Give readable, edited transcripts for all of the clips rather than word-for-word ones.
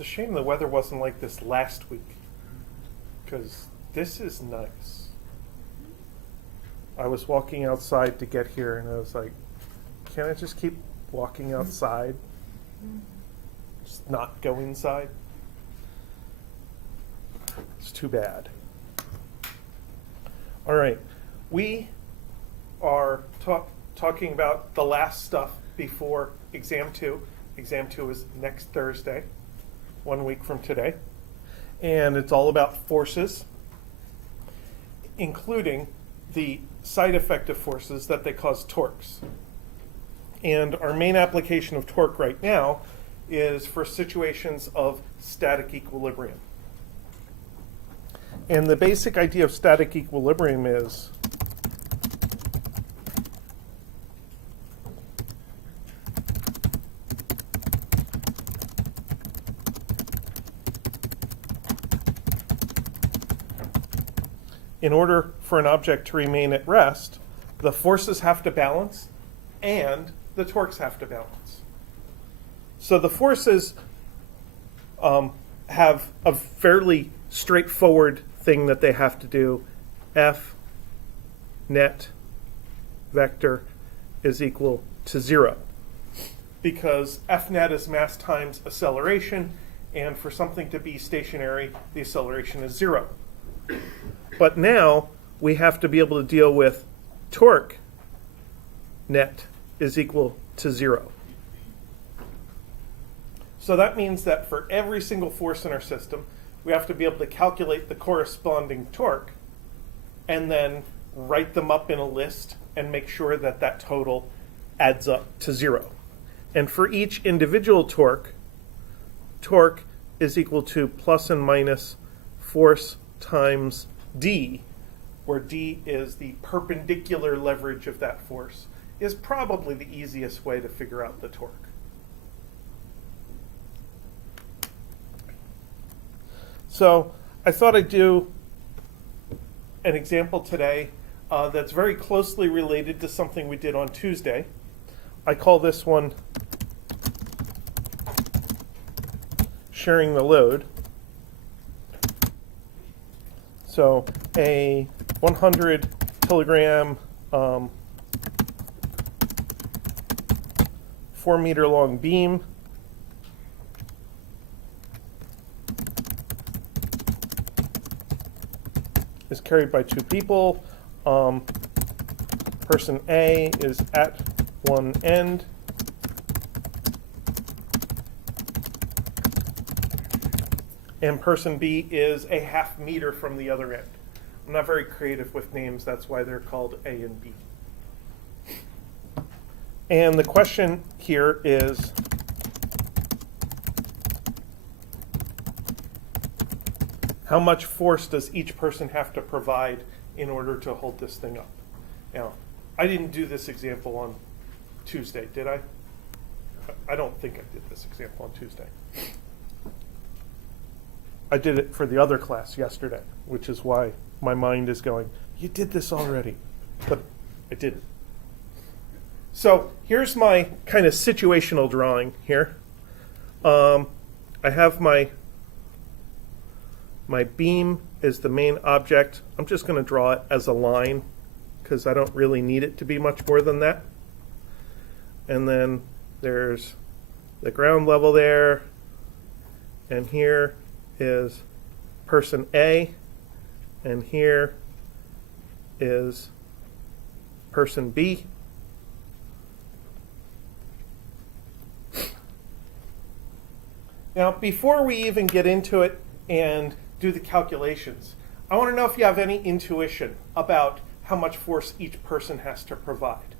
It's a shame the weather wasn't like this last week, because this is nice. I was walking outside to get here, and I was like, can't I just keep walking outside? Just not go inside? It's too bad. All right. We are talking about the last stuff before Exam 2. Exam 2 is next Thursday, 1 week from today. And it's all about forces, including the side effective forces that they cause torques. And our main application of torque right now is for situations of static equilibrium. And the basic idea of static equilibrium is in order for an object to remain at rest, the forces have to balance and the torques have to balance. So the forces have a fairly straightforward thing that they have to do. F net vector is equal to 0, because F net is mass times acceleration, and for something to be stationary, the acceleration is 0. But now we have to be able to deal with torque net is equal to 0. So that means that for every single force in our system, we have to be able to calculate the corresponding torque and then write them up in a list and make sure that that total adds up to 0. And for each individual torque, torque is equal to plus and minus force times D, where D is the perpendicular leverage of that force, is probably the easiest way to figure out the torque. So I thought I'd do an example today that's very closely related to something we did on Tuesday. I call this one sharing the load. So a 100 kilogram 4 meter long beam is carried by 2 people. Person A is at one end, and person B is a half meter from the other end. I'm not very creative with names, that's why they're called A and B. And the question here is, how much force does each person have to provide in order to hold this thing up? Now, I didn't do this example on Tuesday, did I? I don't think I did this example on Tuesday. I did it for the other class yesterday, which is why my mind is going, you did this already, but I didn't. So here's my kind of situational drawing here. I have my beam is the main object. I'm just going to draw it as a line because I don't really need it to be much more than that. And then there's the ground level there, and here is person A, and here is person B. Now, before we even get into it and do the calculations, I want to know if you have any intuition about how much force each person has to provide.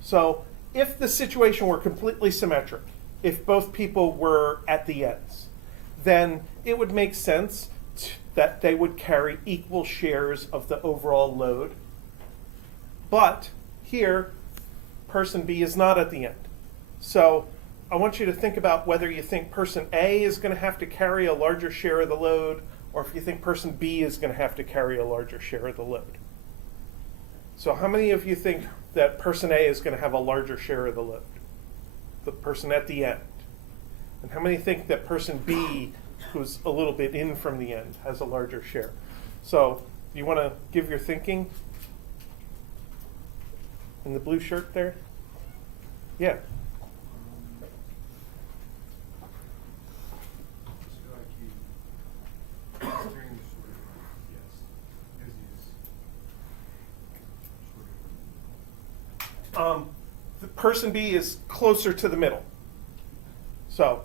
So, if the situation were completely symmetric, if both people were at the ends, then it would make sense that they would carry equal shares of the overall load. But here, person B is not at the end. So I want you to think about whether you think person A is going to have to carry a larger share of the load, or if you think person B is going to have to carry a larger share of the load. So how many of you think that person A is going to have a larger share of the load? The person at the end. And how many think that person B, who's a little bit in from the end, has a larger share? So you want to give your thinking? In the blue shirt there? Yeah. The person B is closer to the middle. So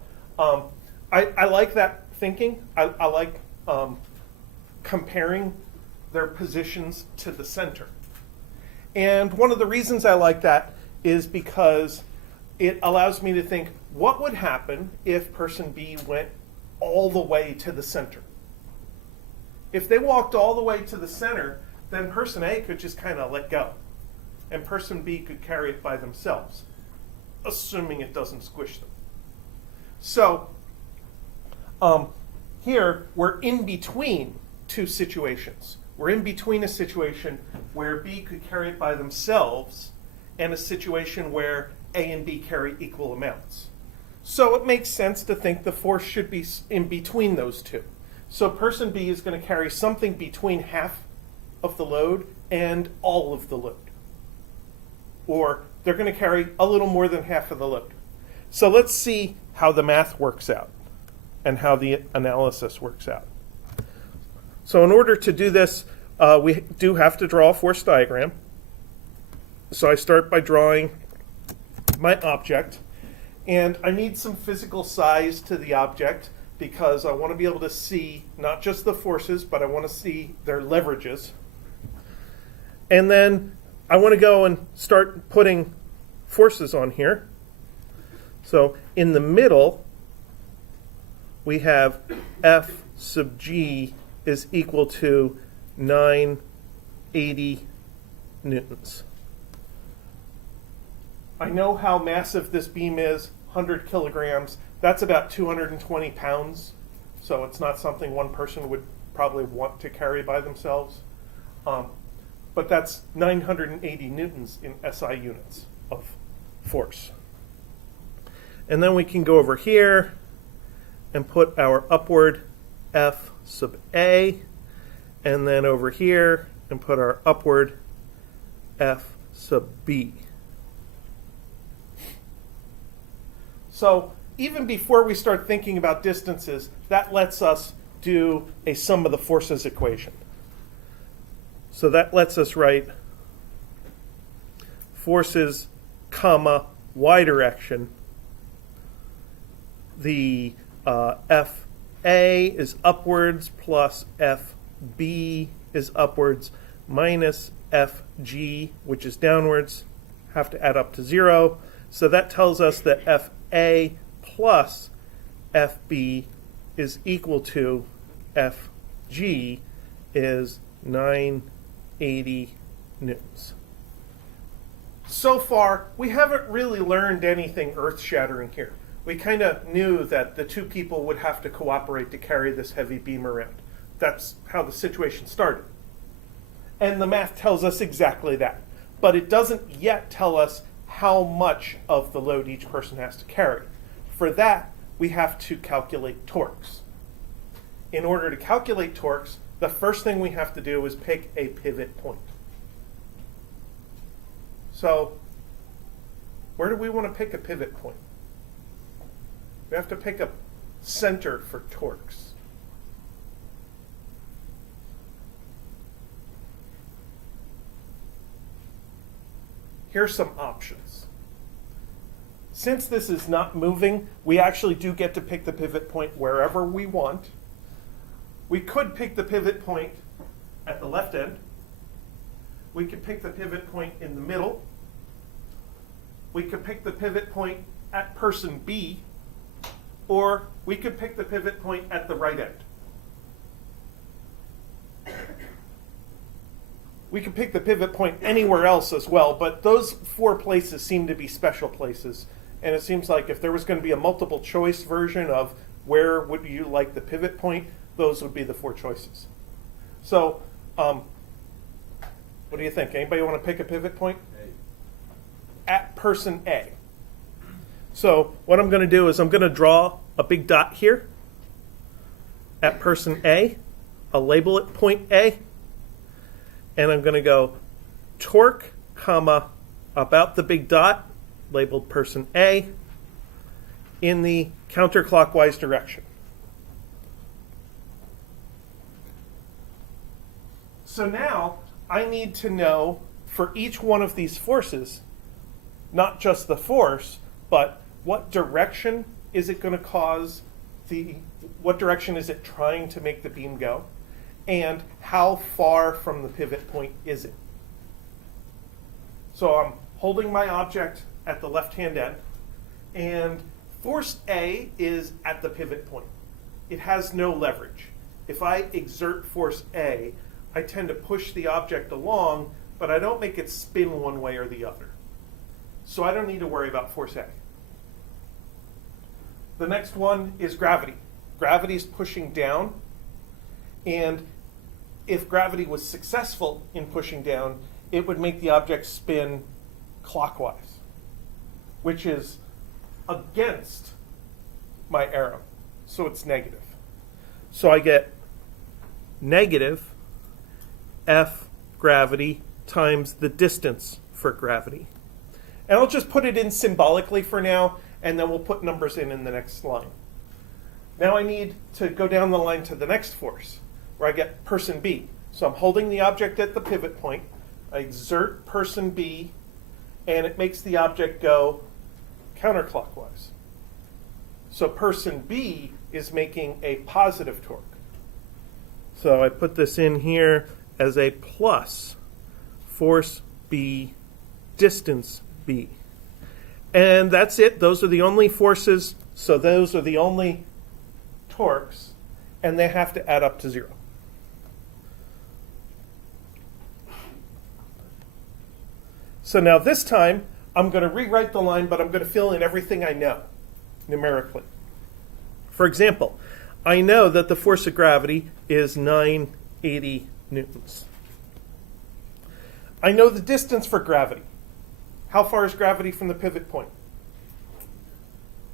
I like that thinking. I like comparing their positions to the center. And one of the reasons I like that is because it allows me to think, what would happen if person B went all the way to the center? If they walked all the way to the center, then person A could just kind of let go. And person B could carry it by themselves, assuming it doesn't squish them. So here, we're in between two situations. We're in between a situation where B could carry it by themselves and a situation where A and B carry equal amounts. So it makes sense to think the force should be in between those two. So person B is going to carry something between half of the load and all of the load. Or they're going to carry a little more than half of the load. So let's see how the math works out and how the analysis works out. So in order to do this, we do have to draw a force diagram. So I start by drawing my object. And I need some physical size to the object because I want to be able to see not just the forces, but I want to see their leverages. And then I want to go and start putting forces on here. So in the middle, we have F sub G is equal to 980 newtons. I know how massive this beam is, 100 kilograms. That's about 220 pounds. So it's not something one person would probably want to carry by themselves. But that's 980 newtons in SI units of force. And then we can go over here and put our upward F sub A, and then over here and put our upward F sub B. So even before we start thinking about distances, that lets us do a sum of the forces equation. So that lets us write forces, comma, y direction. The FA is upwards plus FB is upwards minus FG, which is downwards, have to add up to 0. So that tells us that FA plus FB is equal to FG is 980 newtons. So far, we haven't really learned anything earth-shattering here. We kind of knew that the two people would have to cooperate to carry this heavy beam around. That's how the situation started. And the math tells us exactly that. But it doesn't yet tell us how much of the load each person has to carry. For that, we have to calculate torques. In order to calculate torques, the first thing we have to do is pick a pivot point. So, where do we want to pick a pivot point? We have to pick a center for torques. Here's some options. Since this is not moving, we actually do get to pick the pivot point wherever we want. We could pick the pivot point at the left end. We could pick the pivot point in the middle. We could pick the pivot point at person B, or we could pick the pivot point at the right end. We could pick the pivot point anywhere else as well, but those 4 places seem to be special places. And it seems like if there was going to be a multiple choice version of where would you like the pivot point, those would be the 4 choices. So, what do you think? Anybody want to pick a pivot point? At person A. So what I'm going to do is I'm going to draw a big dot here at person A. I'll label it point A. And I'm going to go torque, comma, about the big dot, labeled person A, in the counterclockwise direction. So now I need to know for each one of these forces, not just the force, but what direction is it going to cause what direction is it trying to make the beam go, and how far from the pivot point is it. So I'm holding my object at the left-hand end, and force A is at the pivot point. It has no leverage. If I exert force A, I tend to push the object along, but I don't make it spin one way or the other. So I don't need to worry about force A. The next one is gravity. Gravity is pushing down, and if gravity was successful in pushing down, it would make the object spin clockwise, which is against my arrow, so it's negative. So I get negative F gravity times the distance for gravity. And I'll just put it in symbolically for now, and then we'll put numbers in the next line. Now I need to go down the line to the next force, where I get person B. So I'm holding the object at the pivot point. I exert person B, and it makes the object go counterclockwise. So person B is making a positive torque. So I put this in here as a plus force B, distance B. And that's it. Those are the only forces, so those are the only torques, and they have to add up to 0. So now this time, I'm going to rewrite the line, but I'm going to fill in everything I know numerically. For example, I know that the force of gravity is 980 newtons. I know the distance for gravity. How far is gravity from the pivot point?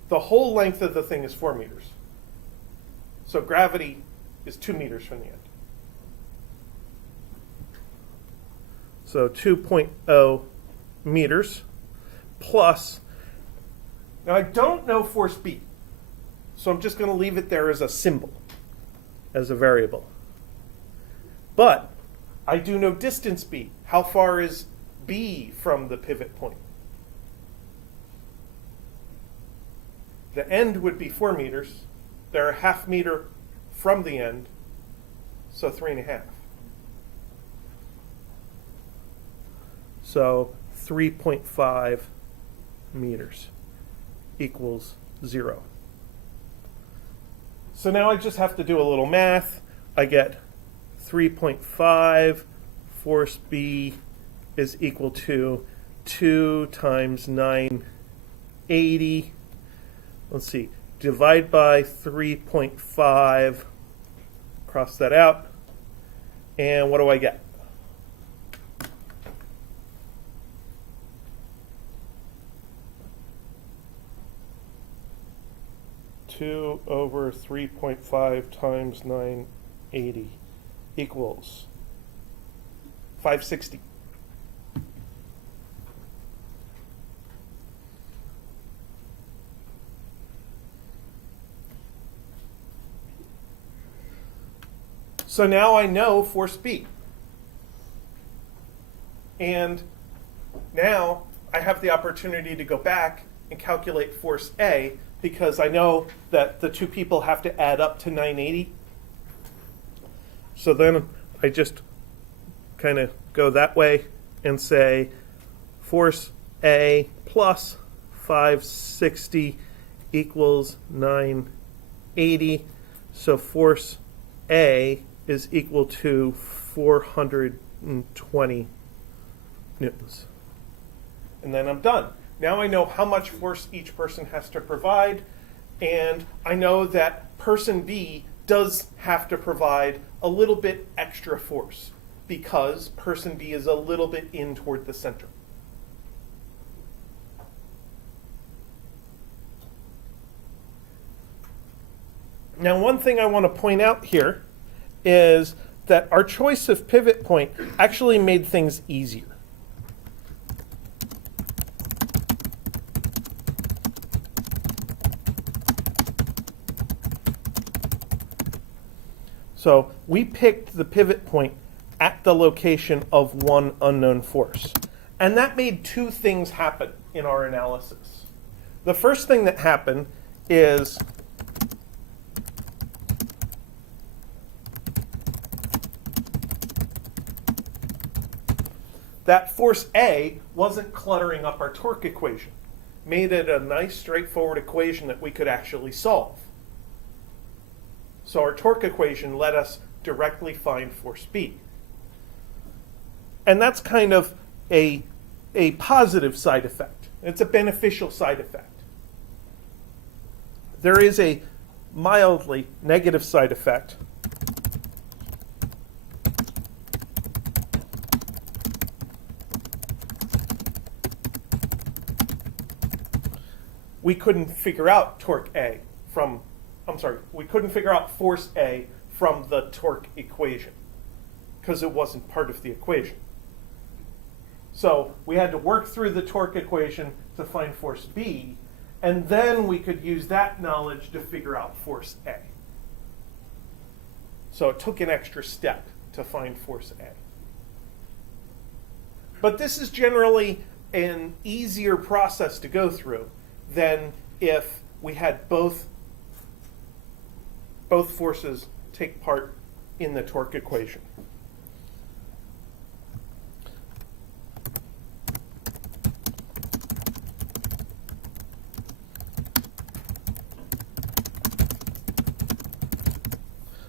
The whole length of the thing is 4 meters. So gravity is 2 meters from the end. So 2.0 meters plus, now I don't know force B, so I'm just going to leave it there as a symbol, as a variable. But I do know distance B. How far is B from the pivot point? The end would be 4 meters. They're a half meter from the end, so 3.5. So 3.5 meters equals 0. So now I just have to do a little math. I get 3.5 force B is equal to 2 times 980. Let's see, divide by 3.5, cross that out, and what do I get? Two over 3.5 times 980 equals 560. So now I know force B. And now I have the opportunity to go back and calculate force A, because I know that the two people have to add up to 980. So then I just kind of go that way and say force A plus 560 equals 980. So force A is equal to 420 newtons. And then I'm done. Now I know how much force each person has to provide, and I know that person B does have to provide a little bit extra force because person B is a little bit in toward the center. Now, one thing I want to point out here is that our choice of pivot point actually made things easier. So we picked the pivot point at the location of one unknown force. And that made two things happen in our analysis. The first thing that happened is that force A wasn't cluttering up our torque equation, made it a nice straightforward equation that we could actually solve. So our torque equation let us directly find force B. And that's kind of a positive side effect. It's a beneficial side effect. There is a mildly negative side effect. We couldn't figure out we couldn't figure out force A from the torque equation because it wasn't part of the equation. So we had to work through the torque equation to find force B, and then we could use that knowledge to figure out force A. So it took an extra step to find force A. But this is generally an easier process to go through than if we had both forces take part in the torque equation.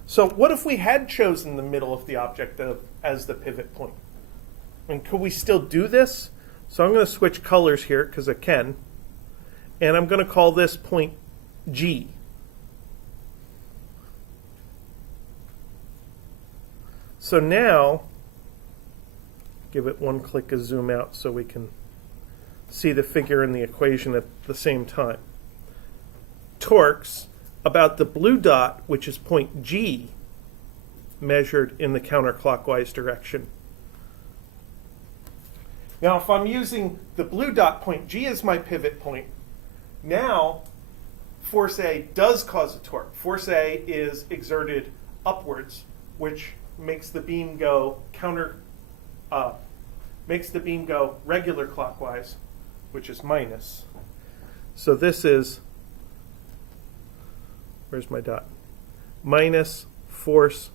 So what if we had chosen the middle of the object as the pivot point? I mean, could we still do this? So I'm going to switch colors here because I can. And I'm going to call this point G. So now, give it one click of zoom out so we can see the figure in the equation at the same time. Torques about the blue dot, which is point G, measured in the counterclockwise direction. Now, if I'm using the blue dot point G as my pivot point, now force A does cause a torque. Force A is exerted upwards, which makes the beam go regular clockwise, which is minus. So this is, where's my dot? Minus force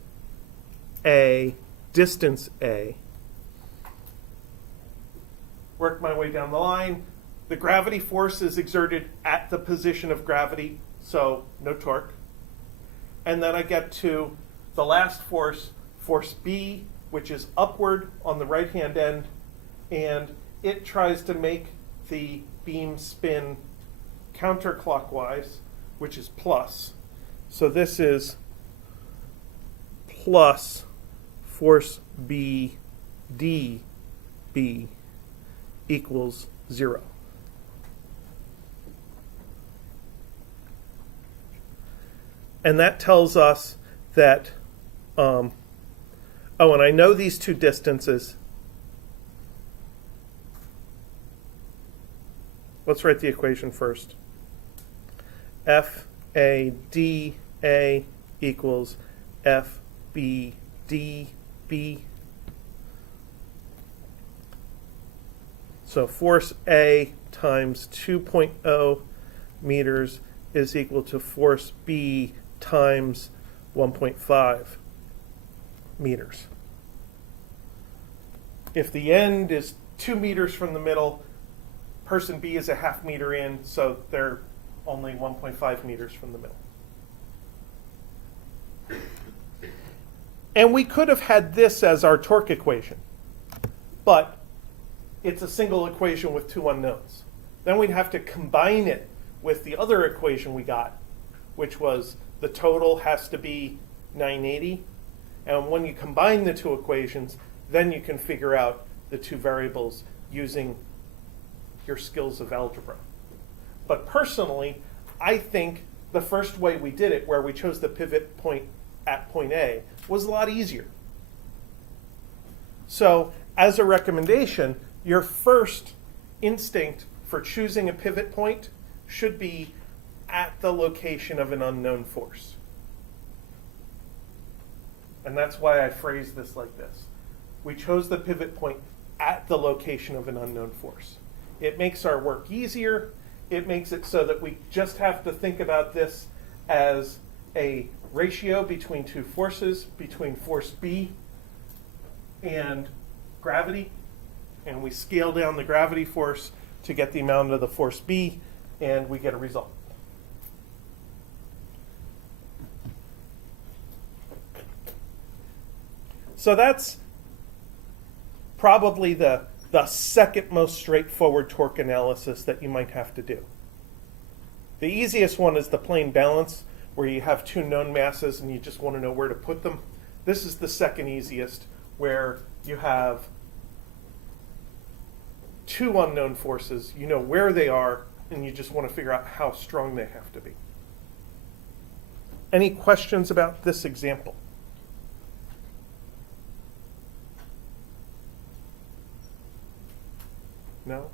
A, distance A. Work my way down the line. The gravity force is exerted at the position of gravity, so no torque. And then I get to the last force, force B, which is upward on the right-hand end, and it tries to make the beam spin counterclockwise, which is plus. So this is plus force B dB equals 0. And that tells us that, and I know these two distances. Let's write the equation first. FADA equals FBDB. So force A times 2.0 meters is equal to force B times 1.5 meters. If the end is 2 meters from the middle, person B is a half meter in, so they're only 1.5 meters from the middle. And we could have had this as our torque equation, but it's a single equation with two unknowns. Then we'd have to combine it with the other equation we got, which was the total has to be 980. And when you combine the two equations, then you can figure out the two variables using your skills of algebra. But personally, I think the first way we did it, where we chose the pivot point at point A, was a lot easier. So as a recommendation, your first instinct for choosing a pivot point should be at the location of an unknown force. And that's why I phrased this like this. We chose the pivot point at the location of an unknown force. It makes our work easier. It makes it so that we just have to think about this as a ratio between two forces, between force B and gravity. And we scale down the gravity force to get the amount of the force B, and we get a result. So that's probably the second most straightforward torque analysis that you might have to do. The easiest one is the plane balance, where you have two known masses and you just want to know where to put them. This is the second easiest, where you have two unknown forces, you know where they are, and you just want to figure out how strong they have to be. Any questions about this example? No?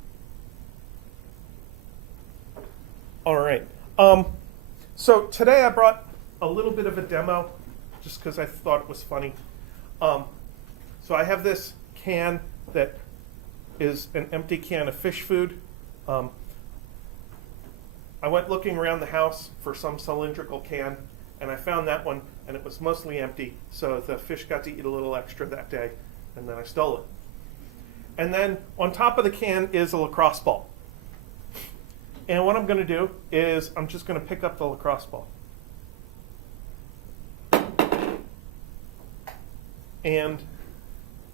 All right. So today I brought a little bit of a demo just because I thought it was funny. So I have this can that is an empty can of fish food. I went looking around the house for some cylindrical can, and I found that one, and it was mostly empty, so the fish got to eat a little extra that day, and then I stole it. And then on top of the can is a lacrosse ball. And what I'm going to do is I'm just going to pick up the lacrosse ball. And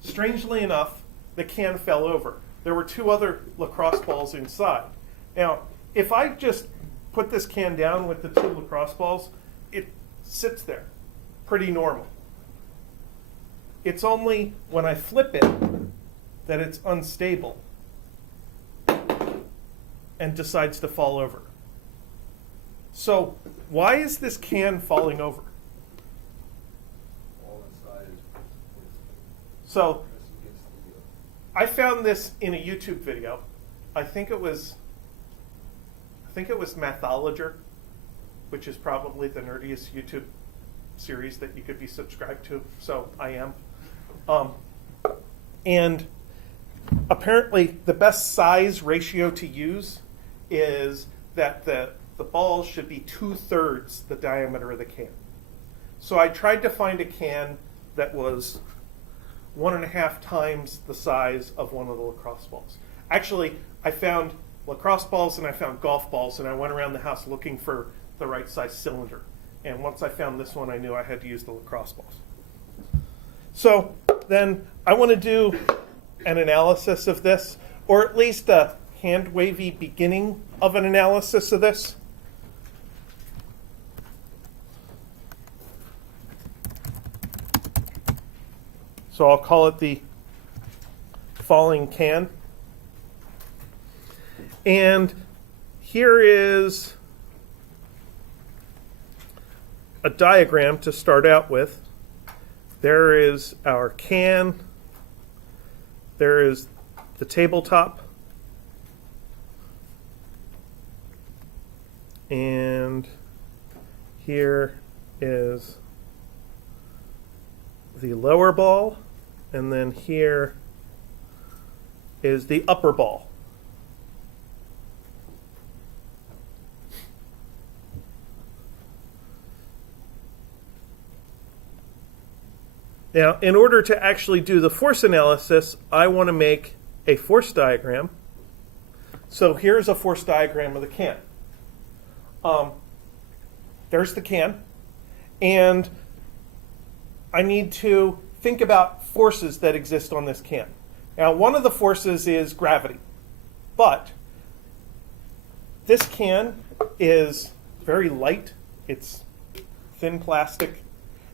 strangely enough, the can fell over. There were two other lacrosse balls inside. Now, if I just put this can down with the two lacrosse balls, it sits there, pretty normal. It's only when I flip it that it's unstable and decides to fall over. So why is this can falling over? So I found this in a YouTube video. I think it was Mathologer, which is probably the nerdiest YouTube series that you could be subscribed to. So I am. And apparently the best size ratio to use is that the balls should be 2/3 the diameter of the can. So I tried to find a can that was 1.5 times the size of one of the lacrosse balls. Actually, I found lacrosse balls and I found golf balls, and I went around the house looking for the right size cylinder. And once I found this one, I knew I had to use the lacrosse balls. So then I want to do an analysis of this, or at least a hand-wavy beginning of an analysis of this. So I'll call it the falling can. And here is a diagram to start out with. There is our can. There is the tabletop. And here is the lower ball. And then here is the upper ball. Now, in order to actually do the force analysis, I want to make a force diagram. So here's a force diagram of the can. There's the can. And I need to think about forces that exist on this can. Now, one of the forces is gravity. But this can is very light. It's thin plastic.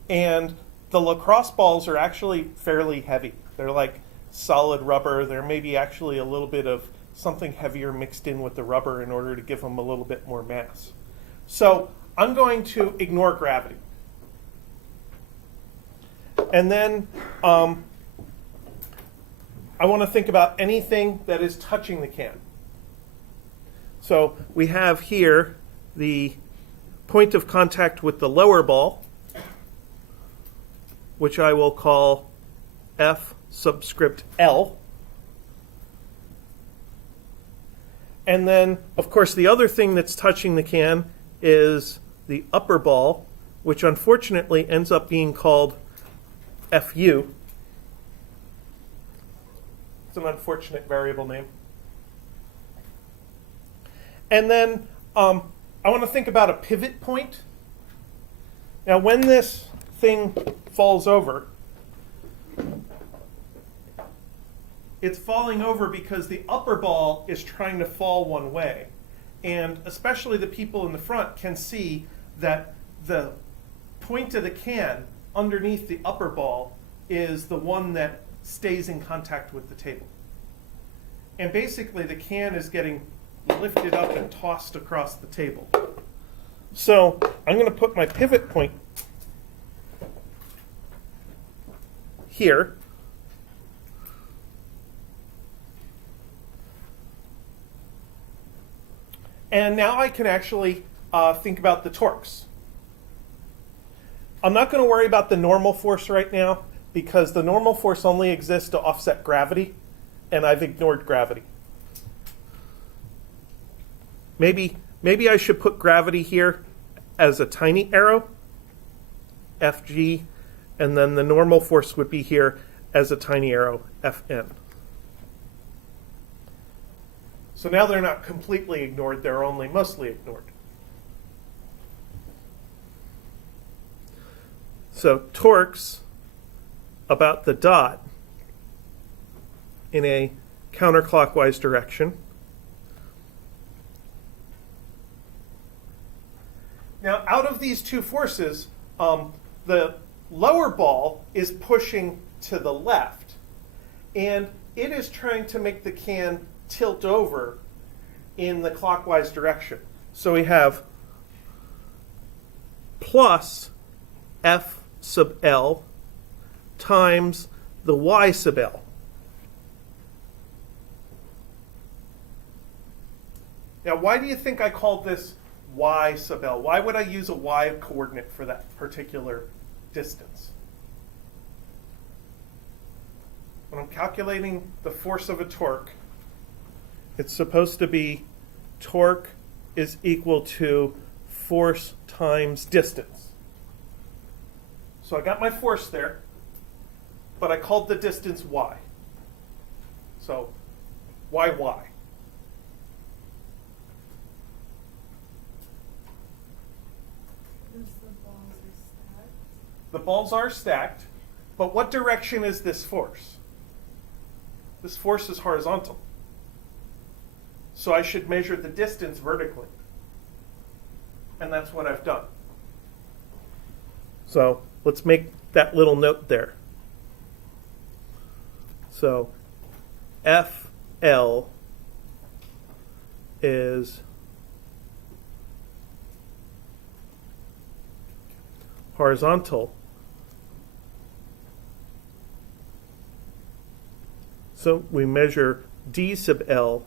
And the lacrosse balls are actually fairly heavy. They're like solid rubber. There may be actually a little bit of something heavier mixed in with the rubber in order to give them a little bit more mass. So I'm going to ignore gravity. And then I want to think about anything that is touching the can. So we have here the point of contact with the lower ball, which I will call F subscript L. And then, of course, the other thing that's touching the can is the upper ball, which unfortunately ends up being called FU. It's an unfortunate variable name. And then I want to think about a pivot point. Now, when this thing falls over, it's falling over because the upper ball is trying to fall one way. And especially the people in the front can see that the point of the can underneath the upper ball is the one that stays in contact with the table. And basically the can is getting lifted up and tossed across the table. So I'm going to put my pivot point here. And now I can actually think about the torques. I'm not going to worry about the normal force right now because the normal force only exists to offset gravity, and I've ignored gravity. Maybe I should put gravity here as a tiny arrow, Fg, and then the normal force would be here as a tiny arrow, Fn. So now they're not completely ignored, they're only mostly ignored. So torques about the dot in a counterclockwise direction. Now, out of these two forces, the lower ball is pushing to the left, and it is trying to make the can tilt over in the clockwise direction. So we have plus F sub L times the Y sub L. Now, why do you think I called this Y sub L? Why would I use a Y coordinate for that particular distance? When I'm calculating the force of a torque, it's supposed to be torque is equal to force times distance. So I got my force there, but I called the distance y. So y. The balls are stacked, but what direction is this force? This force is horizontal. So I should measure the distance vertically. And that's what I've done. So let's make that little note there. So FL is horizontal. So we measure D sub L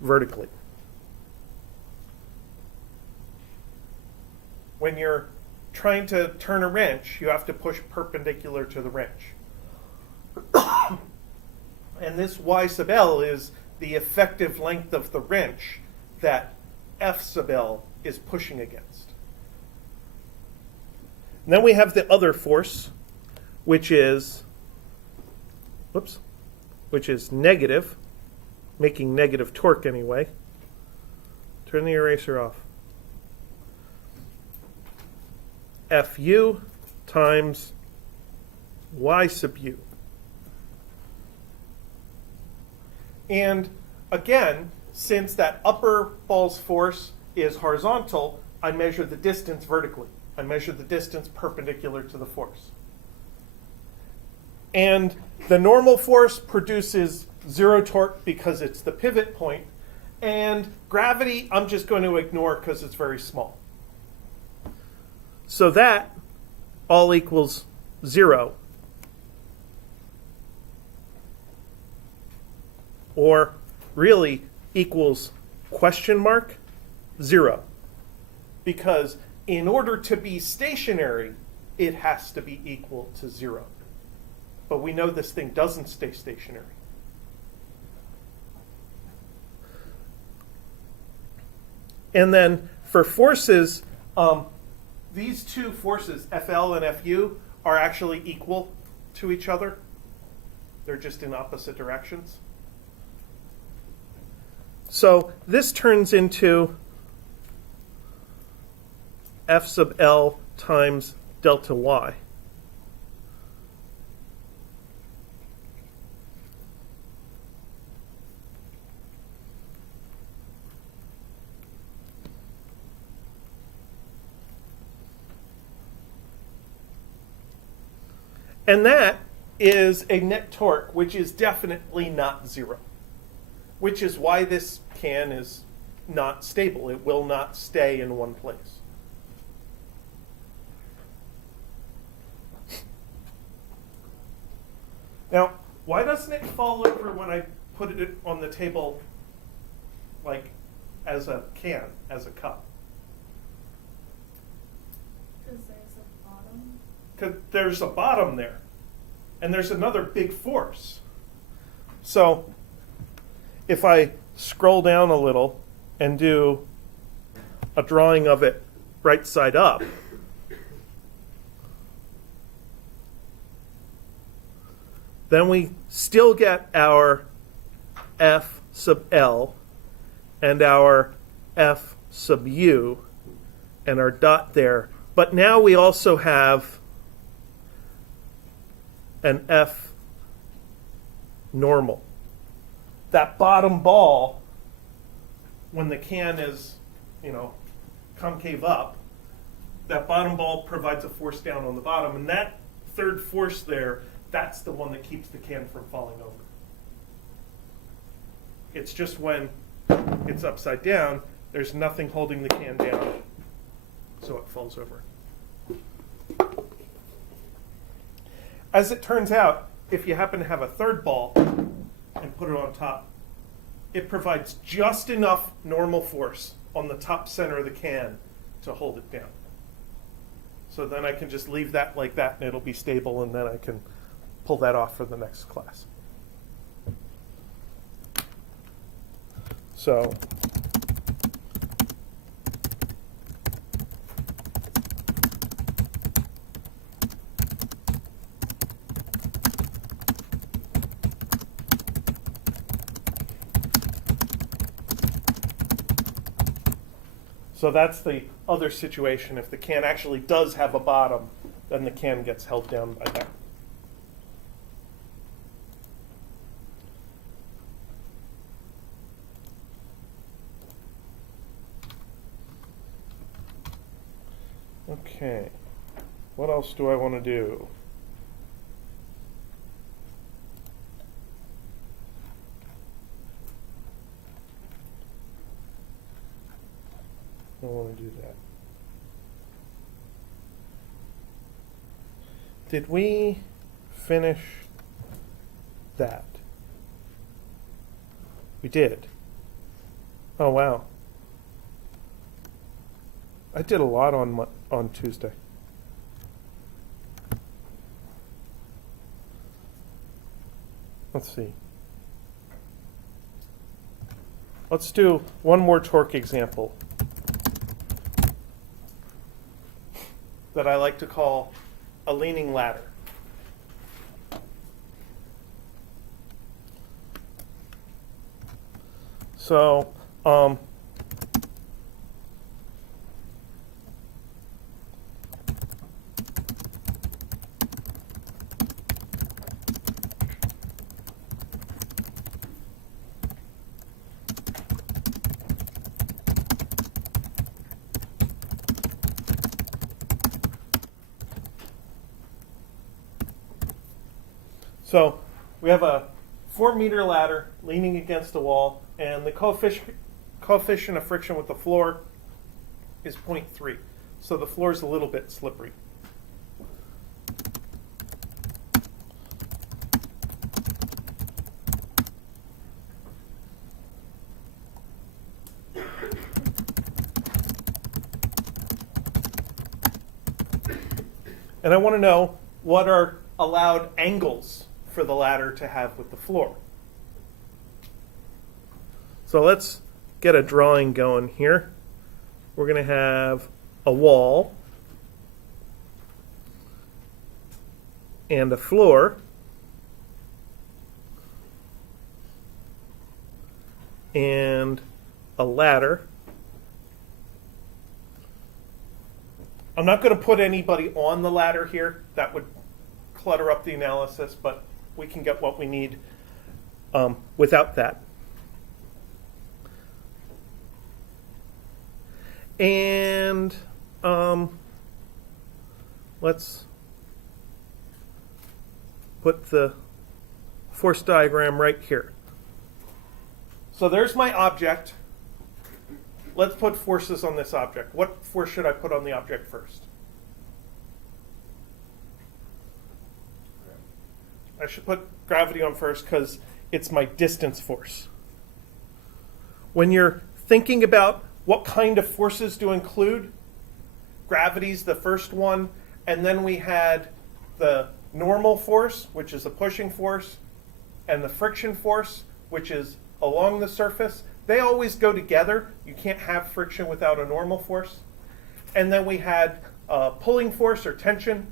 vertically. When you're trying to turn a wrench, you have to push perpendicular to the wrench. And this Y sub L is the effective length of the wrench that F sub L is pushing against. And then we have the other force, which is negative, making negative torque anyway. Turn the eraser off. Fu times Y sub u. And again, since that upper ball's force is horizontal, I measure the distance vertically. I measure the distance perpendicular to the force. And the normal force produces zero torque because it's the pivot point, And gravity, I'm just going to ignore because it's very small. So that all equals 0. Or really equals question mark 0. Because in order to be stationary, it has to be equal to 0. But we know this thing doesn't stay stationary. And then for forces, these two forces, FL and FU, are actually equal to each other. They're just in opposite directions. So this turns into F sub L times delta Y. And that is a net torque, which is definitely not 0, which is why this can is not stable. It will not stay in one place. Now, why doesn't it fall over when I put it on the table, like as a can, as a cup? Because there's a bottom. Because there's a bottom there. And there's another big force. So if I scroll down a little and do a drawing of it right side up, then we still get our F sub L and our F sub U and our dot there. But now we also have an F normal. That bottom ball, when the can is, concave up, that bottom ball provides a force down on the bottom, and that third force there, that's the one that keeps the can from falling over. It's just when it's upside down, there's nothing holding the can down, so it falls over. As it turns out, if you happen to have a third ball and put it on top, it provides just enough normal force on the top center of the can to hold it down. So then I can just leave that like that and it'll be stable, and then I can pull that off for the next class. So that's the other situation. If the can actually does have a bottom, then the can gets held down by that. Okay, what else do I want to do? I don't want to do that. Did we finish that? We did. Oh, wow. I did a lot on Tuesday. Let's see. Let's do one more torque example that I like to call a leaning ladder. So, we have a 4-meter ladder leaning against a wall, and the coefficient of friction with the floor is 0.3. So the floor is a little bit slippery. And I want to know what are allowed angles for the ladder to have with the floor. So let's get a drawing going here. We're going to have a wall and a floor and a ladder. I'm not going to put anybody on the ladder here. That would clutter up the analysis, but we can get what we need without that. And let's put the force diagram right here. So there's my object. Let's put forces on this object. What force should I put on the object first? I should put gravity on first because it's my distance force. When you're thinking about what kind of forces to include, gravity's the first one, and then we had the normal force, which is a pushing force, and the friction force, which is along the surface. They always go together. You can't have friction without a normal force. And then we had pulling force or tension.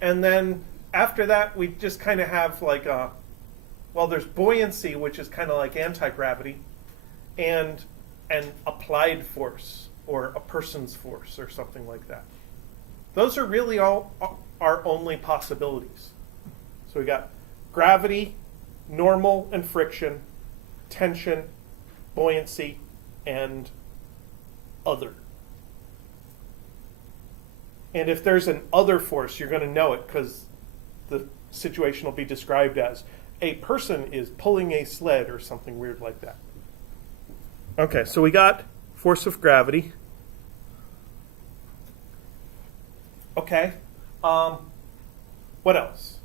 And then after that, we just kind of have like there's buoyancy, which is kind of like anti-gravity, and an applied force or a person's force or something like that. Those are really all our only possibilities. So we got gravity, normal and friction, tension, buoyancy, and other. And if there's an other force, you're going to know it because the situation will be described as a person is pulling a sled or something weird like that. Okay, so we got force of gravity. Okay, what else?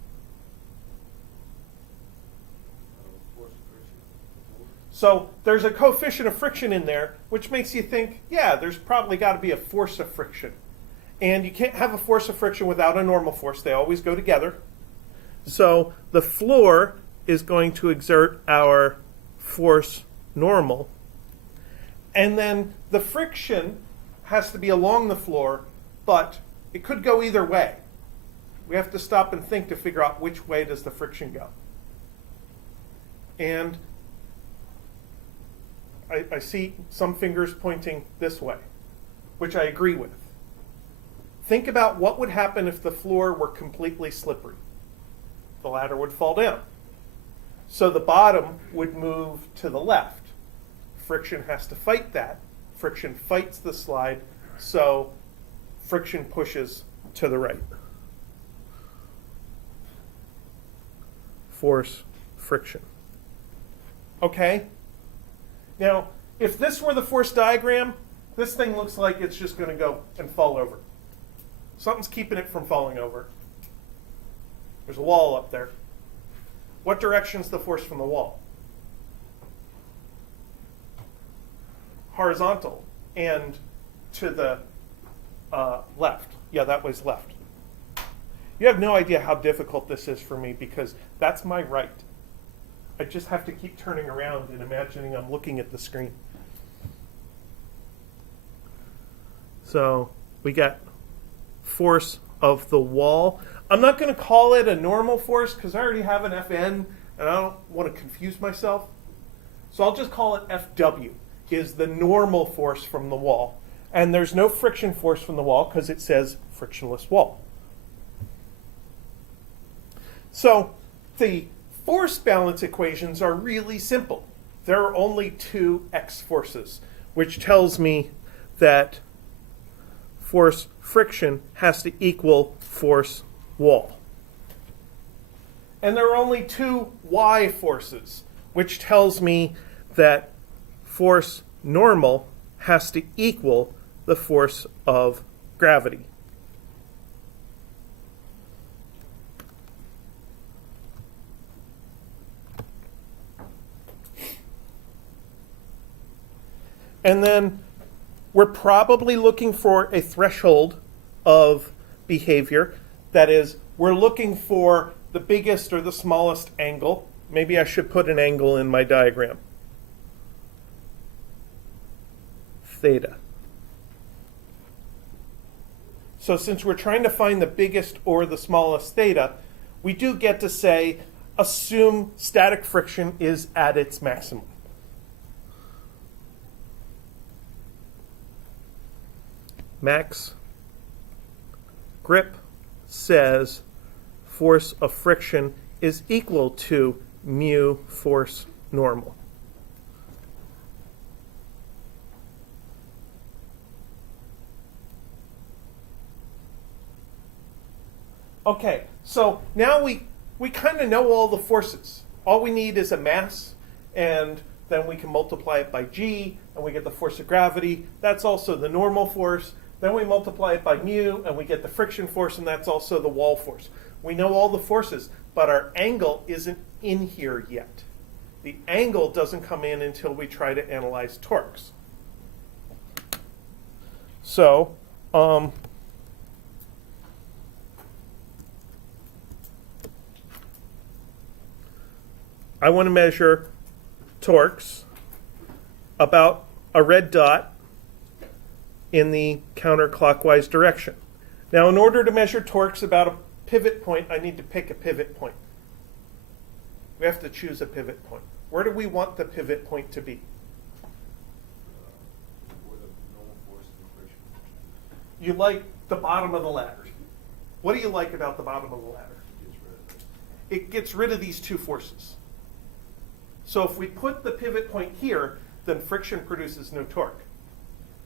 So there's a coefficient of friction in there, which makes you think, yeah, there's probably got to be a force of friction. And you can't have a force of friction without a normal force. They always go together. So the floor is going to exert our force normal. And then the friction has to be along the floor, but it could go either way. We have to stop and think to figure out which way does the friction go. And I see some fingers pointing this way, which I agree with. Think about what would happen if the floor were completely slippery. The ladder would fall down. So the bottom would move to the left. Friction has to fight that. Friction fights the slide, so friction pushes to the right. Force, friction. Okay? Now, if this were the force diagram, this thing looks like it's just going to go and fall over. Something's keeping it from falling over. There's a wall up there. What direction's the force from the wall? Horizontal and to the left. Yeah, that way's left. You have no idea how difficult this is for me because that's my right. I just have to keep turning around and imagining I'm looking at the screen. So we got force of the wall. I'm not going to call it a normal force because I already have an Fn and I don't want to confuse myself. So I'll just call it Fw, is the normal force from the wall. And there's no friction force from the wall because it says frictionless wall. So the force balance equations are really simple. There are only two x forces, which tells me that force friction has to equal force wall. And there are only two y forces, which tells me that force normal has to equal the force of gravity. And then we're probably looking for a threshold of behavior. That is, we're looking for the biggest or the smallest angle. Maybe I should put an angle in my diagram. Theta. So since we're trying to find the biggest or the smallest theta, we do get to say, assume static friction is at its maximum. Max grip says force of friction is equal to mu force normal. Okay, so now we kind of know all the forces. All we need is a mass, and then we can multiply it by g, and we get the force of gravity. That's also the normal force. Then we multiply it by mu, and we get the friction force, and that's also the wall force. We know all the forces, but our angle isn't in here yet. The angle doesn't come in until we try to analyze torques. So, I want to measure torques about a red dot in the counterclockwise direction. Now, in order to measure torques about a pivot point, I need to pick a pivot point. We have to choose a pivot point. Where do we want the pivot point to be? Where the normal force and friction. You like the bottom of the ladder. What do you like about the bottom of the ladder? Gets rid of it. It gets rid of these two forces. So if we put the pivot point here, then friction produces no torque.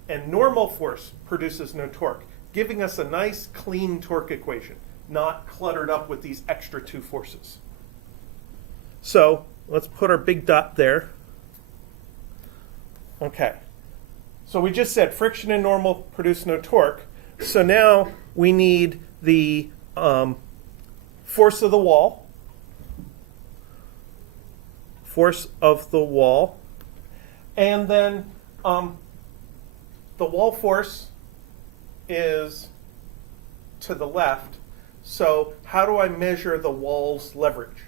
And normal force produces no torque, giving us a nice clean torque equation, not cluttered up with these extra two forces. So let's put our big dot there. Okay. So we just said friction and normal produce no torque. So now we need the force of the wall. Force of the wall. And then the wall force is to the left. So how do I measure the wall's leverage?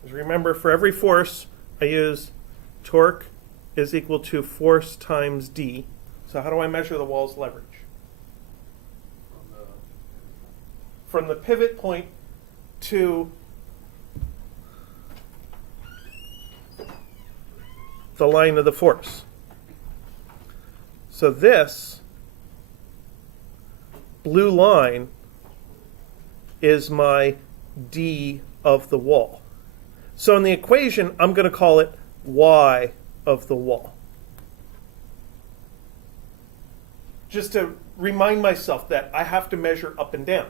Because remember, for every force, I use torque is equal to force times d. So how do I measure the wall's leverage? From the pivot point to the line of the force. So this blue line is my d of the wall. So in the equation, I'm going to call it y of the wall. Just to remind myself that I have to measure up and down.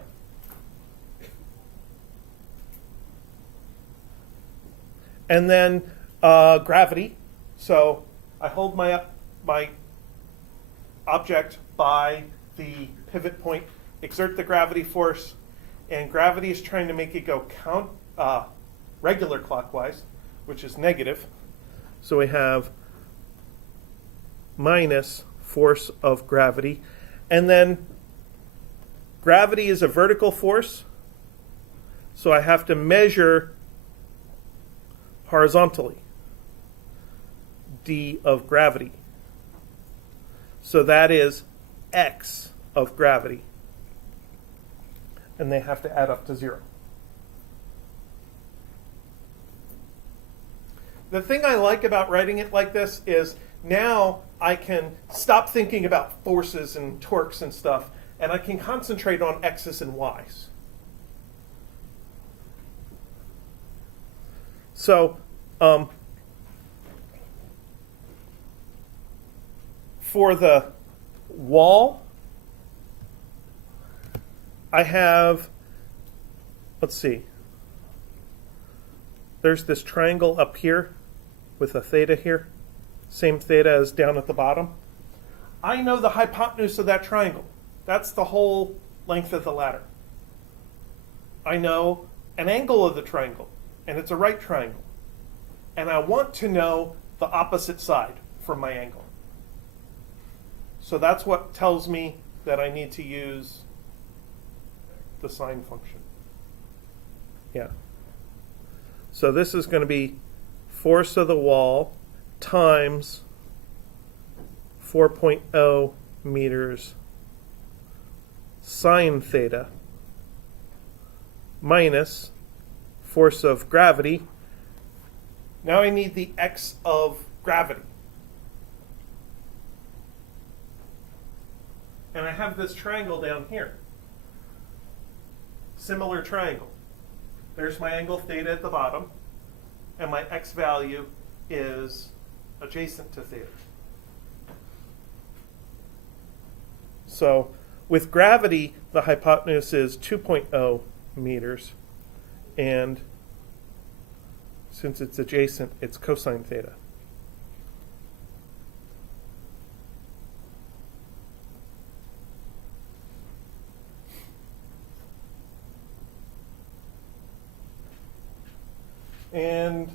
And then gravity. So I hold my object by the pivot point, exert the gravity force, and gravity is trying to make it go regular clockwise, which is negative. So we have minus force of gravity. And then gravity is a vertical force, so I have to measure horizontally d of gravity. So that is x of gravity. And they have to add up to 0. The thing I like about writing it like this is now I can stop thinking about forces and torques and stuff, and I can concentrate on x's and y's. So, for the wall, I have, let's see, there's this triangle up here with a theta here, same theta as down at the bottom. I know the hypotenuse of that triangle. That's the whole length of the ladder. I know an angle of the triangle, and it's a right triangle. And I want to know the opposite side from my angle. So that's what tells me that I need to use the sine function. Yeah. So this is going to be force of the wall times 4.0 meters sine theta minus force of gravity. Now I need the x of gravity. And I have this triangle down here. Similar triangle. There's my angle theta at the bottom, and my x value is adjacent to theta. So with gravity, the hypotenuse is 2.0 meters, and since it's adjacent, it's cosine theta. And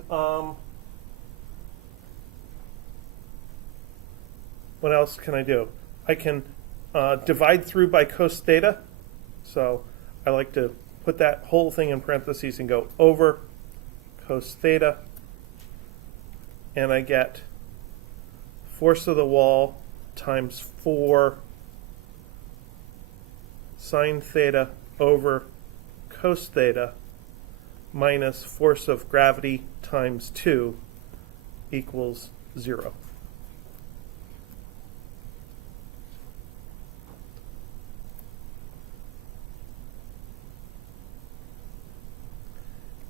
what else can I do? I can divide through by cos theta. So I like to put that whole thing in parentheses and go over cos theta. And I get force of the wall times 4 sine theta over cos theta minus force of gravity times 2 equals 0.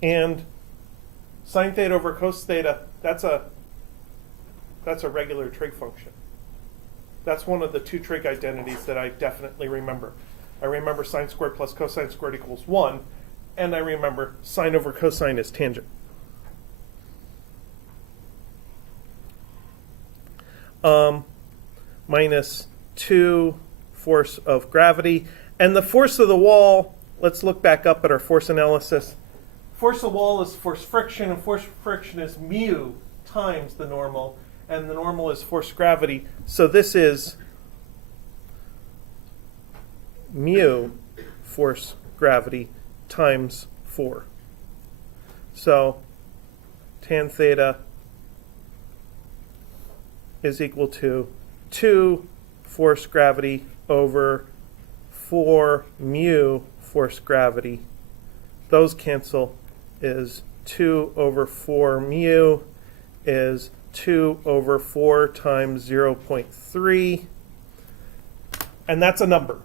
And sine theta over cos theta, that's a regular trig function. That's one of the two trig identities that I definitely remember. I remember sine squared plus cosine squared equals 1, and I remember sine over cosine is tangent. Minus 2 force of gravity. And the force of the wall, let's look back up at our force analysis. Force of the wall is force friction, and force friction is mu times the normal, and the normal is force gravity. So this is mu force gravity times 4. So tan theta is equal to 2 force gravity over 4 mu force gravity. Those cancel, is 2 over 4 mu is 2 over 4 times 0.3. And that's a number.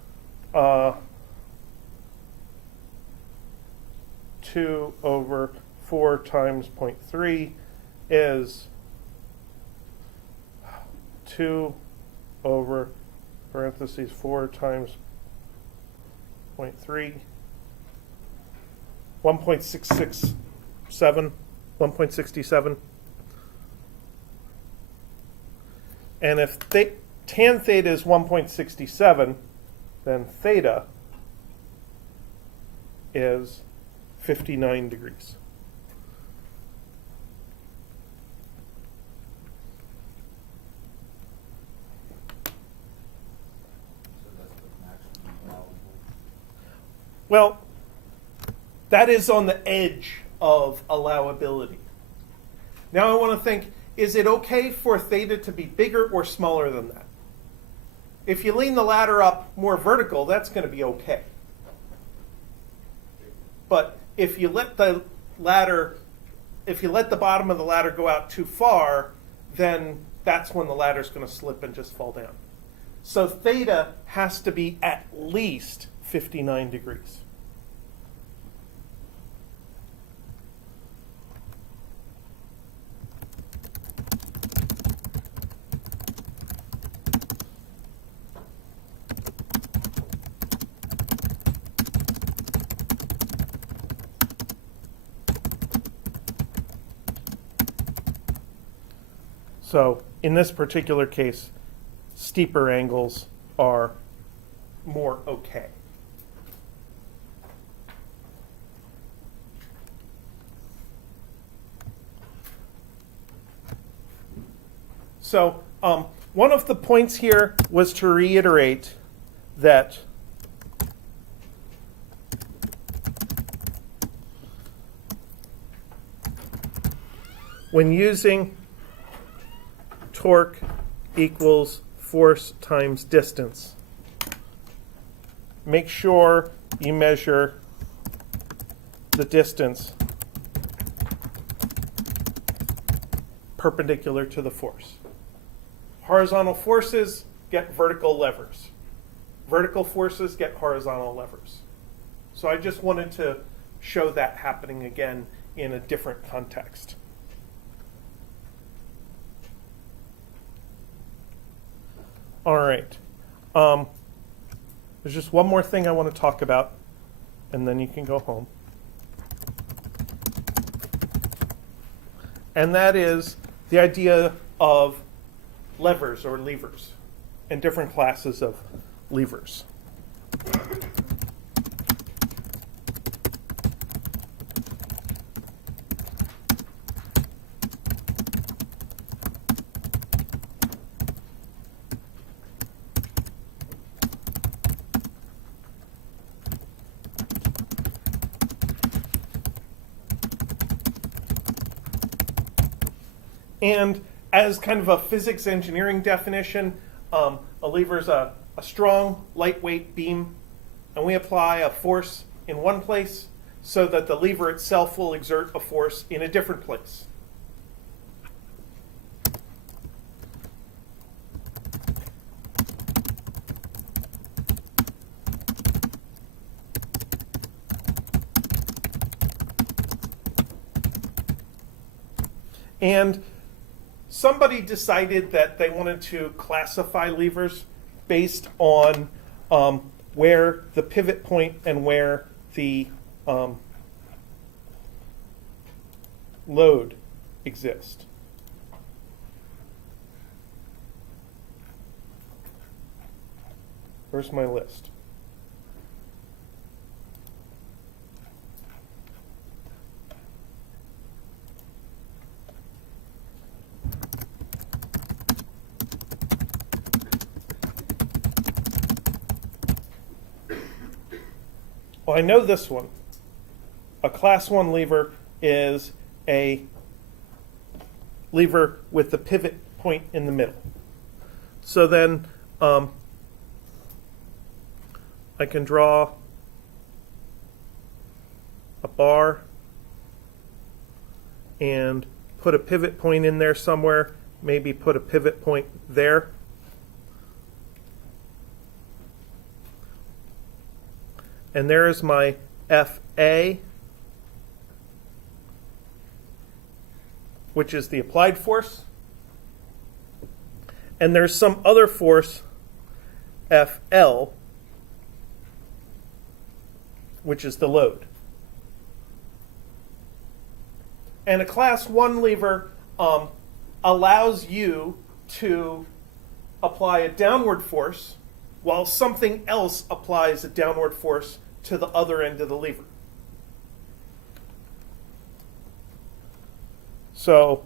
2 over 4 times 0.3 is 2 over parentheses 4 times 0.3, 1.667, 1.67. And if tan theta is 1.67, then theta is 59 degrees. So that's the maximum allowable. Well, that is on the edge of allowability. Now I want to think, is it okay for theta to be bigger or smaller than that? If you lean the ladder up more vertical, that's going to be okay. But if you let the bottom of the ladder go out too far, then that's when the ladder's going to slip and just fall down. So theta has to be at least 59 degrees. So in this particular case, steeper angles are more okay. So one of the points here was to reiterate that when using torque equals force times distance, make sure you measure the distance perpendicular to the force. Horizontal forces get vertical levers. Vertical forces get horizontal levers. So I just wanted to show that happening again in a different context. All right. There's just one more thing I want to talk about, and then you can go home. And that is the idea of levers or levers and different classes of levers. And as kind of a physics engineering definition, a lever is a strong, lightweight beam, and we apply a force in one place so that the lever itself will exert a force in a different place. And somebody decided that they wanted to classify levers based on where the pivot point and where the load exist. Where's my list? Well, I know this one. A class 1 lever is a lever with the pivot point in the middle. So then I can draw a bar and put a pivot point in there somewhere, maybe put a pivot point there. And there is my FA, which is the applied force. And there's some other force, FL, which is the load. And a class 1 lever allows you to apply a downward force while something else applies a downward force to the other end of the lever. So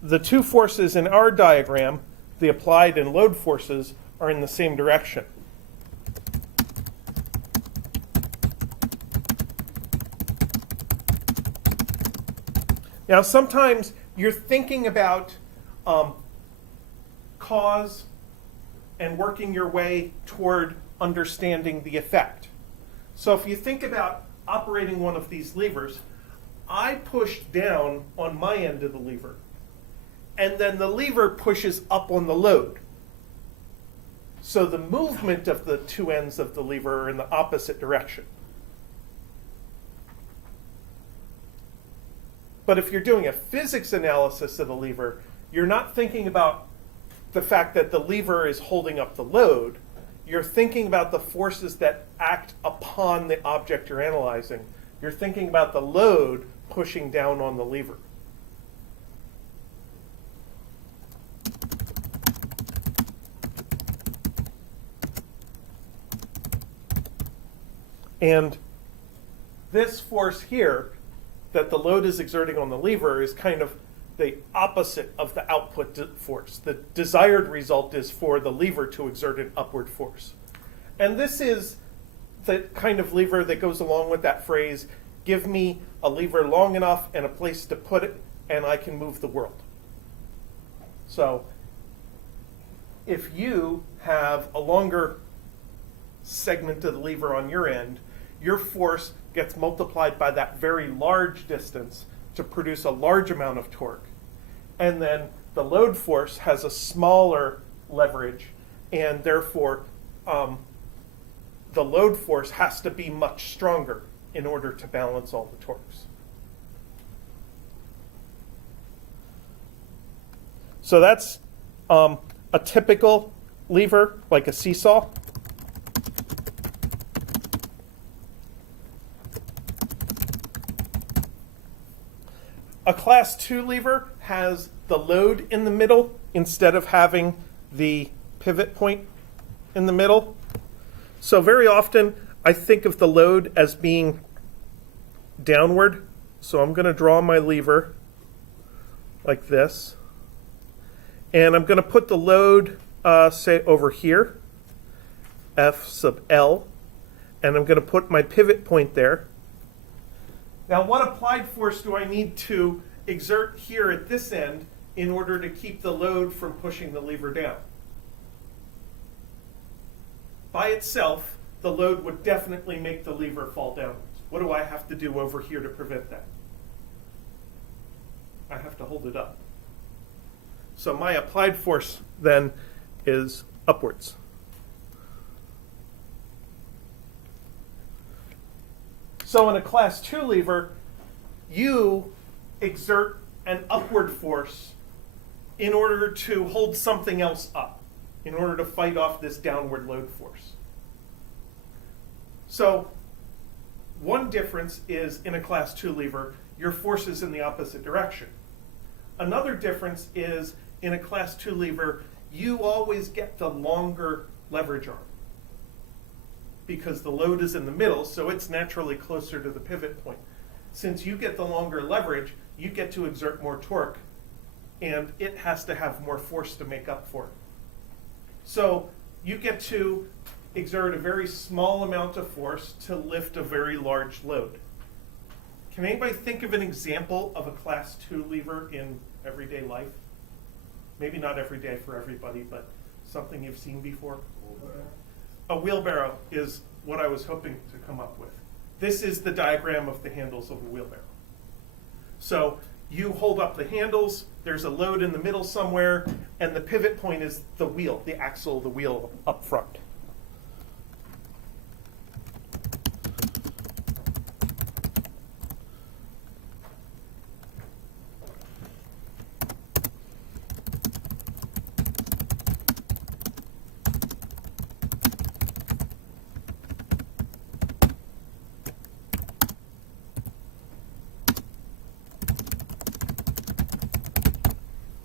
the two forces in our diagram, the applied and load forces, are in the same direction. Now, sometimes you're thinking about cause and working your way toward understanding the effect. So if you think about operating one of these levers, I push down on my end of the lever, and then the lever pushes up on the load. So the movement of the two ends of the lever are in the opposite direction. But if you're doing a physics analysis of the lever, you're not thinking about the fact that the lever is holding up the load. You're thinking about the forces that act upon the object you're analyzing. You're thinking about the load pushing down on the lever. And this force here that the load is exerting on the lever is kind of the opposite of the output force. The desired result is for the lever to exert an upward force. And this is the kind of lever that goes along with that phrase, give me a lever long enough and a place to put it, and I can move the world. So if you have a longer segment of the lever on your end, your force gets multiplied by that very large distance to produce a large amount of torque. And then the load force has a smaller leverage, and therefore the load force has to be much stronger in order to balance all the torques. So that's a typical lever, like a seesaw. A class 2 lever has the load in the middle instead of having the pivot point in the middle. So very often I think of the load as being downward. So I'm going to draw my lever like this. And I'm going to put the load, say, over here, F sub L. And I'm going to put my pivot point there. Now, what applied force do I need to exert here at this end in order to keep the load from pushing the lever down? By itself, the load would definitely make the lever fall downwards. What do I have to do over here to prevent that? I have to hold it up. So my applied force then is upwards. So in a class 2 lever, you exert an upward force in order to hold something else up, in order to fight off this downward load force. So one difference is in a class 2 lever, your force is in the opposite direction. Another difference is in a class 2 lever, you always get the longer leverage arm, because the load is in the middle, so it's naturally closer to the pivot point. Since you get the longer leverage, you get to exert more torque, and it has to have more force to make up for it. So you get to exert a very small amount of force to lift a very large load. Can anybody think of an example of a class 2 lever in everyday life? Maybe not every day for everybody, but something you've seen before? A wheelbarrow is what I was hoping to come up with. This is the diagram of the handles of a wheelbarrow. So you hold up the handles, there's a load in the middle somewhere, and the pivot point is the wheel, the axle of the wheel up front.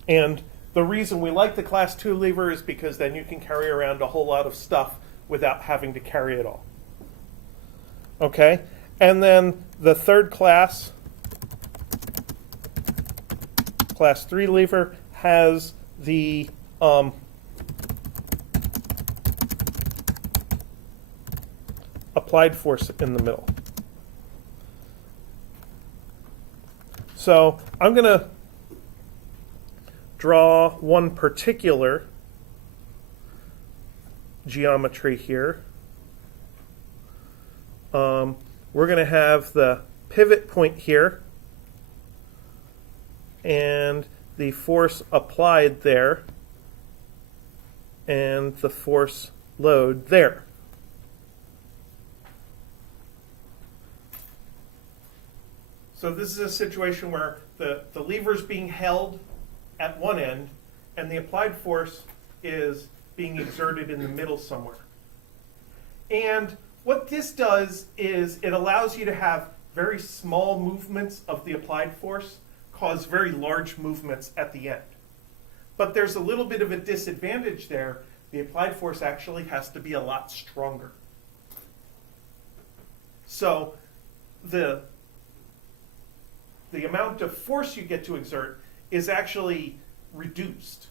And the reason we like the class 2 lever is because then you can carry around a whole lot of stuff without having to carry it all. Okay? And then the third class, class 3 lever, has the applied force in the middle. So I'm going to draw one particular geometry here. We're going to have the pivot point here and the force applied there and the force load there. So this is a situation where the lever is being held at one end and the applied force is being exerted in the middle somewhere. And what this does is it allows you to have very small movements of the applied force cause very large movements at the end. But there's a little bit of a disadvantage there. The applied force actually has to be a lot stronger. So the amount of force you get to exert is actually reduced.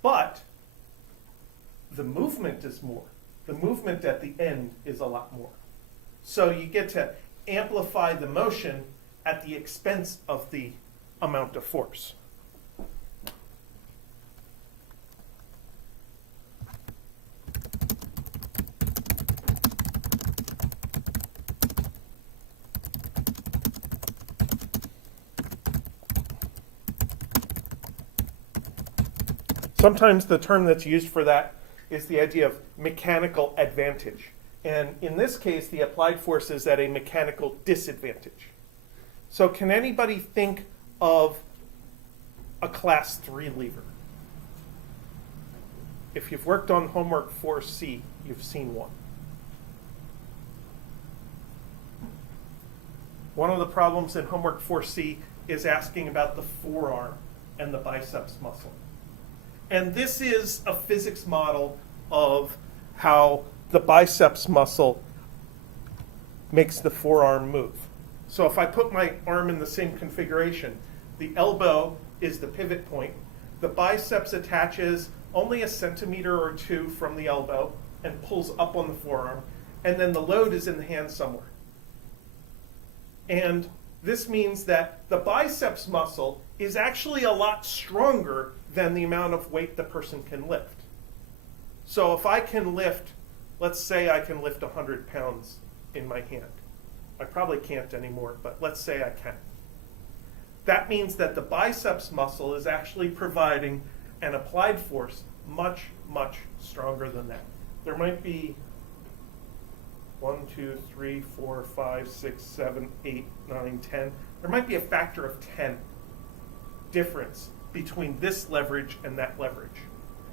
But the movement is more. The movement at the end is a lot more. So you get to amplify the motion at the expense of the amount of force. Sometimes the term that's used for that is the idea of mechanical advantage. And in this case, the applied force is at a mechanical disadvantage. So can anybody think of a class 3 lever? If you've worked on homework 4C, you've seen one. One of the problems in homework 4C is asking about the forearm and the biceps muscle. And this is a physics model of how the biceps muscle makes the forearm move. So if I put my arm in the same configuration, the elbow is the pivot point. The biceps attaches only a centimeter or two from the elbow and pulls up on the forearm. And then the load is in the hand somewhere. And this means that the biceps muscle is actually a lot stronger than the amount of weight the person can lift. So if I can lift, let's say I can lift 100 pounds in my hand. I probably can't anymore, but let's say I can. That means that the biceps muscle is actually providing an applied force much, much stronger than that. There might be 1, 2, 3, 4, 5, 6, 7, 8, 9, 10. There might be a factor of 10 difference between this leverage and that leverage.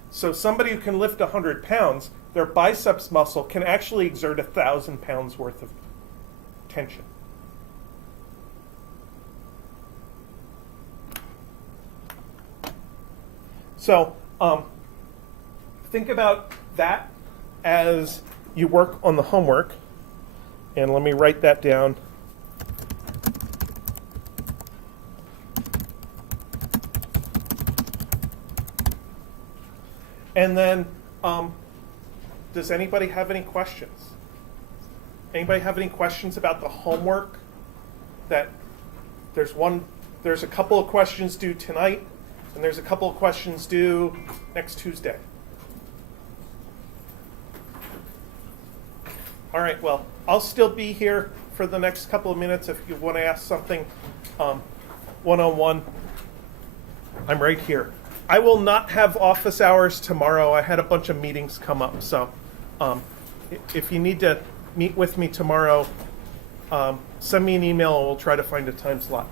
So somebody who can lift 100 pounds, their biceps muscle can actually exert 1,000 pounds worth of tension. So think about that as you work on the homework. And let me write that down. And then, does anybody have any questions? Anybody have any questions about the homework? That there's a couple of questions due tonight, and there's a couple of questions due next Tuesday. All right, well, I'll still be here for the next couple of minutes if you want to ask something one-on-one. I'm right here. I will not have office hours tomorrow. I had a bunch of meetings come up, so if you need to meet with me tomorrow, send me an email and we'll try to find a time slot.